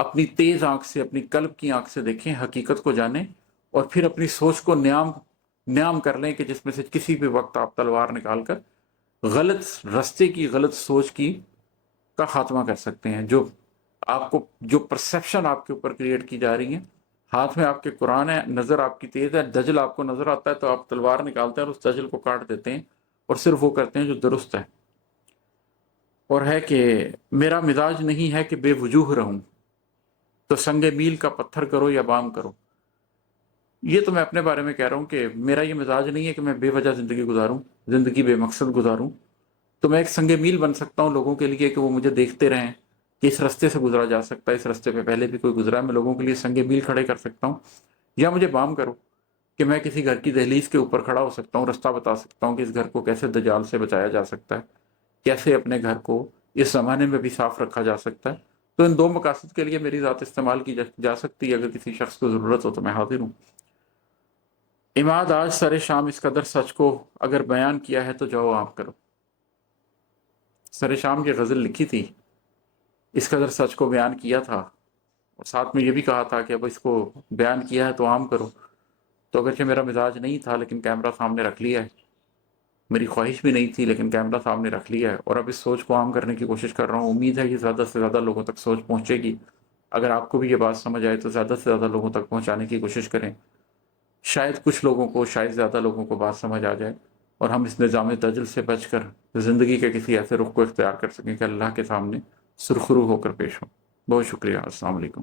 اپنی تیز آنکھ سے، اپنی قلب کی آنکھ سے دیکھیں، حقیقت کو جانیں، اور پھر اپنی سوچ کو نیام کر لیں کہ جس میں سے کسی بھی وقت آپ تلوار نکال کر غلط رستے کی، غلط سوچ کی کا خاتمہ کر سکتے ہیں۔ جو پرسیپشن آپ کے اوپر کریٹ کی جا رہی ہیں، ہاتھ میں آپ کے قرآن ہے، نظر آپ کی تیز ہے، دجل آپ کو نظر آتا ہے تو آپ تلوار نکالتے ہیں اور اس دجل کو کاٹ دیتے ہیں، اور صرف وہ کرتے ہیں جو درست ہے۔ اور ہے کہ میرا مزاج نہیں ہے کہ بے وجوہ رہوں، تو سنگ میل کا پتھر کرو یا بام کرو۔ یہ تو میں اپنے بارے میں کہہ رہا ہوں کہ میرا یہ مزاج نہیں ہے کہ میں بے وجہ زندگی گزاروں، زندگی بے مقصد گزاروں۔ تو میں ایک سنگ میل بن سکتا ہوں لوگوں کے لیے کہ وہ مجھے دیکھتے رہیں کہ اس رستے سے گزرا جا سکتا ہے، اس رستے پہ پہلے بھی کوئی گزرا ہے، میں لوگوں کے لیے سنگ میل کھڑے کر سکتا ہوں۔ یا مجھے بام کرو کہ میں کسی گھر کی دہلیز کے اوپر کھڑا ہو سکتا ہوں، رستہ بتا سکتا ہوں کہ اس گھر کو کیسے دجال سے بچایا جا سکتا ہے، کیسے اپنے گھر کو اس زمانے میں بھی صاف رکھا جا سکتا ہے۔ تو ان دو مقاصد کے لیے میری ذات استعمال کی جا سکتی ہے۔ اگر کسی شخص کو ضرورت ہو تو میں حاضر ہوں۔ عماد آج سر شام اس قدر سچ کو اگر بیان کیا ہے تو جاؤ آپ کرو۔ سر شام کی غزل لکھی تھی، اس قدر سچ کو بیان کیا تھا، اور ساتھ میں یہ بھی کہا تھا کہ اب اس کو بیان کیا ہے تو عام کرو۔ تو اگرچہ میرا مزاج نہیں تھا لیکن کیمرہ سامنے رکھ لیا ہے، میری خواہش بھی نہیں تھی لیکن کیمرہ سامنے رکھ لیا ہے، اور اب اس سوچ کو عام کرنے کی کوشش کر رہا ہوں۔ امید ہے کہ زیادہ سے زیادہ لوگوں تک سوچ پہنچے گی۔ اگر آپ کو بھی یہ بات سمجھ آئے تو زیادہ سے زیادہ لوگوں تک پہنچانے کی کوشش کریں۔ شاید کچھ لوگوں کو، شاید زیادہ لوگوں کو بات سمجھ آ جائے، اور ہم اس نظام دجل سے بچ کر زندگی کے کسی ایسے رخ کو اختیار کر سکیں کہ اللہ کے سامنے سرخرو ہو کر پیش ہوں۔ بہت شکریہ۔ السلام علیکم۔